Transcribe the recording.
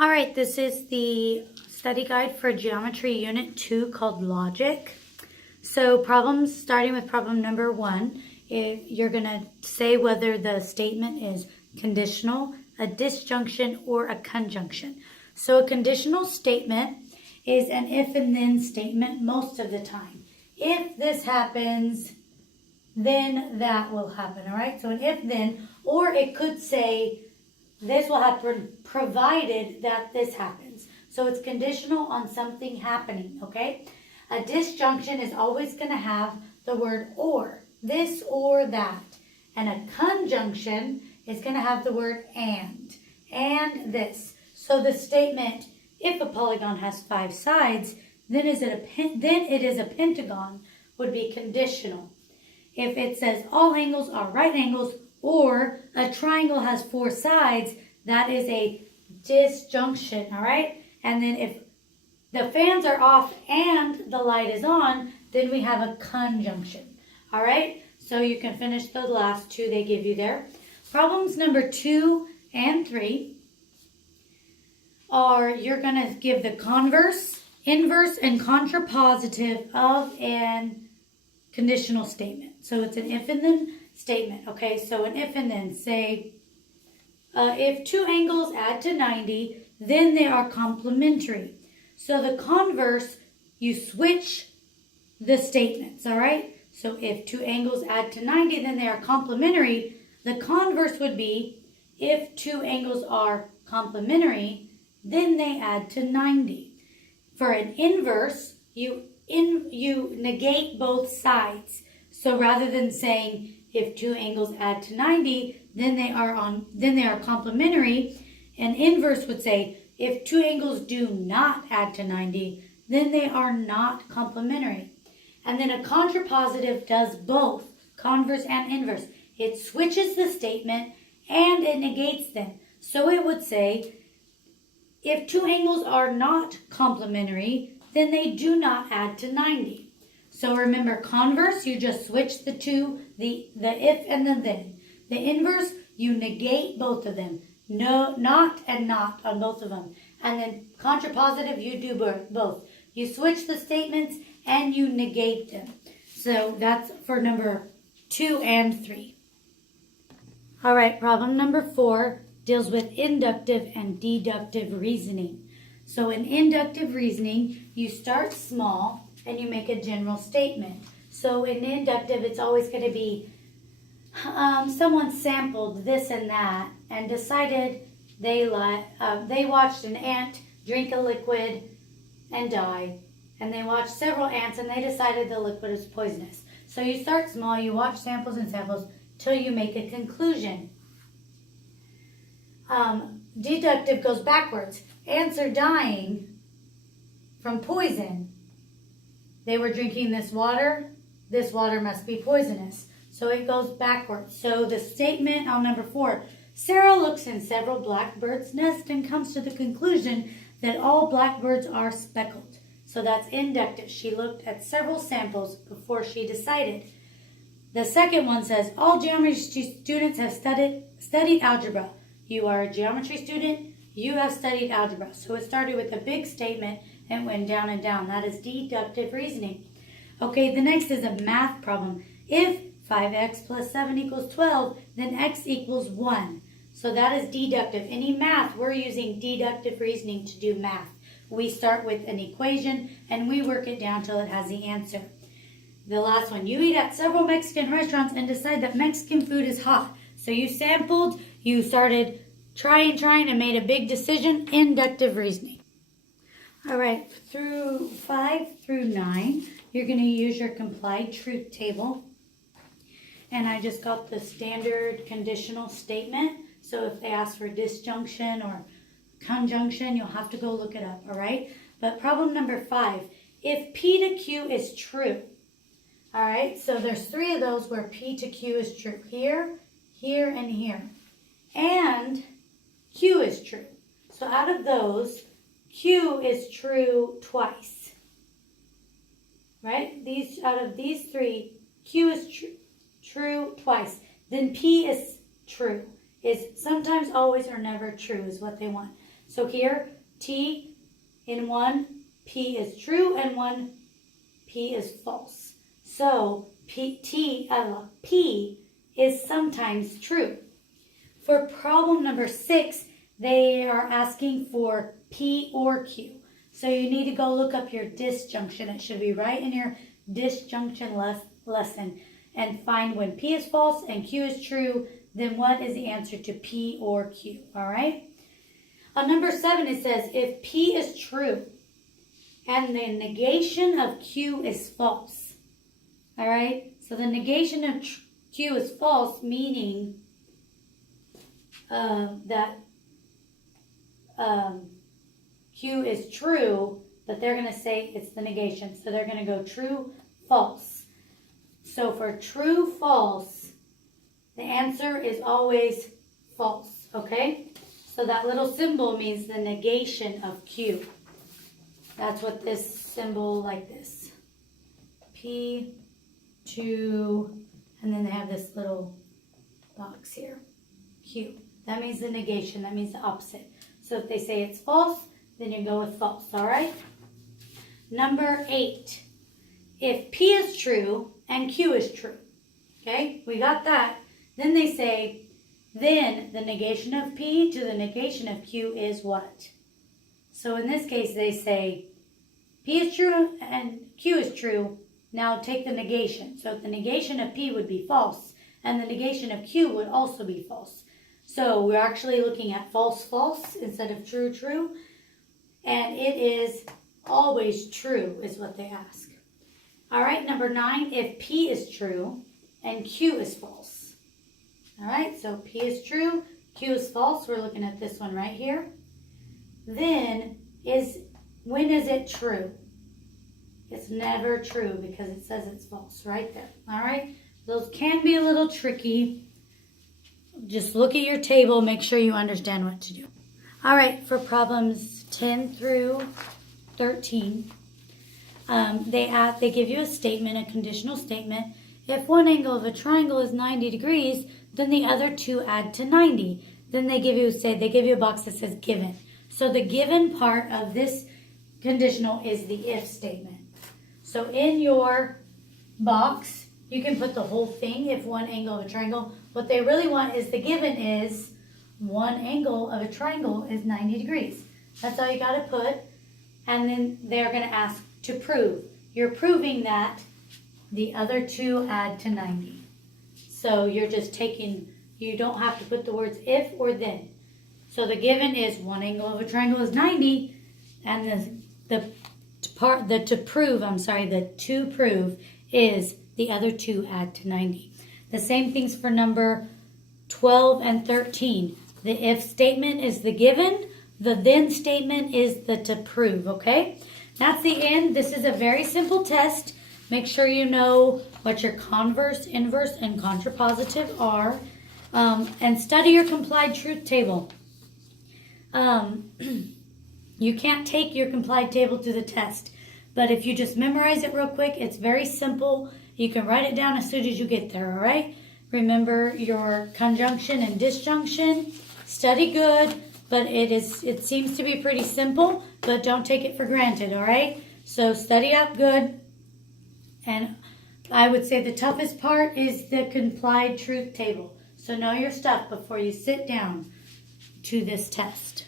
All right, this is the study guide for Geometry Unit 2 called Logic. So problems, starting with problem number 1, you're going to say whether the statement is conditional, a disjunction, or a conjunction. So a conditional statement is an if and then statement most of the time. If this happens, then that will happen, all right? So an if then, or it could say this will happen provided that this happens. So it's conditional on something happening, okay? A disjunction is always going to have the word or, this or that. And a conjunction is going to have the word and this. So the statement, if a polygon has 5 sides, then it is a pentagon, would be conditional. If it says all angles are right angles, or a triangle has 4 sides, that is a disjunction, all right? And then if the fans are off and the light is on, then we have a conjunction, all right? So you can finish the last 2 they give you there. Problems number 2 and 3 are you're going to give the converse, inverse, and contrapositive of an conditional statement. So it's an if and then statement, okay? So an if and then, say, if 2 angles add to 90, then they are complementary. So the converse, you switch the statements, all right? So if 2 angles add to 90, then they are complementary. The converse would be if 2 angles are complementary, then they add to 90. For an inverse, you negate both sides. So rather than saying if 2 angles add to 90, then they are complementary, an inverse would say if 2 angles do not add to 90, then they are not complementary. And then a contrapositive does both, converse and inverse. It switches the statement and it negates them. So it would say if 2 angles are not complementary, then they do not add to 90. So remember, converse, you just switch the two, the if and the then. The inverse, you negate both of them. No, not and not on both of them. And then contrapositive, you do both. You switch the statements and you negate them. So that's for number 2 and 3. All right, problem number 4 deals with inductive and deductive reasoning. So in inductive reasoning, you start small and you make a general statement. So in inductive, it's always going to be someone sampled this and that and decided they watched an ant drink a liquid and die. And they watched several ants and they decided the liquid is poisonous. So you start small, you watch samples and samples till you make a conclusion. Deductive goes backwards. Ants are dying from poison. They were drinking this water must be poisonous. So it goes backwards. So the statement on number 4, Sarah looks in several blackbirds' nests and comes to the conclusion that all blackbirds are speckled. So that's inductive. She looked at several samples before she decided. The second one says, all geometry students have studied algebra. You are a geometry student, you have studied algebra. So it started with a big statement and went down and down. That is deductive reasoning. Okay, the next is a math problem. If 5x plus 7 equals 12, then x equals 1. So that is deductive. Any math, we're using deductive reasoning to do math. We start with an equation and we work it down till it has the answer. The last one, you eat at several Mexican restaurants and decide that Mexican food is hot. So you sampled, you started trying and made a big decision, inductive reasoning. All right, through 5 through 9, you're going to use your complied truth table. And I just got the standard conditional statement. So if they ask for disjunction or conjunction, you'll have to go look it up, all right? But problem number 5, if P to Q is true, all right? So there's 3 of those where P to Q is true. Here, here, and here. And Q is true. So out of those, Q is true twice, right? Out of these 3, Q is true twice. Then P is true. Is sometimes, always, or never true is what they want. So here, T in one P is true and one P is false. So P is sometimes true. For problem number 6, they are asking for P or Q. So you need to go look up your disjunction. It should be right in your disjunction lesson. And find when P is false and Q is true, then what is the answer to P or Q, all right? On number 7, it says, if P is true and the negation of Q is false, all right? So the negation of Q is false, meaning that Q is true, but they're going to say it's the negation. So they're going to go true, false. So for true, false, the answer is always false, okay? So that little symbol means the negation of Q. That's what this symbol like this. P, 2, and then they have this little box here. Q. That means the negation. That means the opposite. So if they say it's false, then you go with false, all right? Number 8. If P is true and Q is true, okay? We got that. Then they say, then the negation of P to the negation of Q is what? So in this case, they say P is true and Q is true. Now take the negation. So the negation of P would be false, and the negation of Q would also be false. So we're actually looking at false, false instead of true, true. And it is always true is what they ask. All right, number 9, if P is true and Q is false. All right, so P is true, Q is false. We're looking at this one right here. Then when is it true? It's never true because it says it's false right there. All right, those can be a little tricky. Just look at your table, make sure you understand what to do. All right, for problems 10 through 13, they give you a statement, a conditional statement. If one angle of a triangle is 90 degrees, then the other two add to 90. Then they give you a box that says given. So the given part of this conditional is the if statement. So in your box, you can put the whole thing, if one angle of a triangle. What they really want is the given is one angle of a triangle is 90 degrees. That's all you got to put. And then they're going to ask to prove. You're proving that the other two add to 90. So you're just you don't have to put the words if or then. So the given is one angle of a triangle is 90, and the to prove is the other two add to 90. The same things for number 12 and 13. The if statement is the given, the then statement is the to prove, okay? That's the end. This is a very simple test. Make sure you know what your converse, inverse, and contrapositive are. And study your complied truth table. You can't take your complied table to the test, but if you just memorize it real quick, it's very simple. You can write it down as soon as you get there, all right? Remember your conjunction and disjunction. Study good, but it seems to be pretty simple, but don't take it for granted, all right? So study up good, and I would say the toughest part is the complied truth table. So know your stuff before you sit down to this test.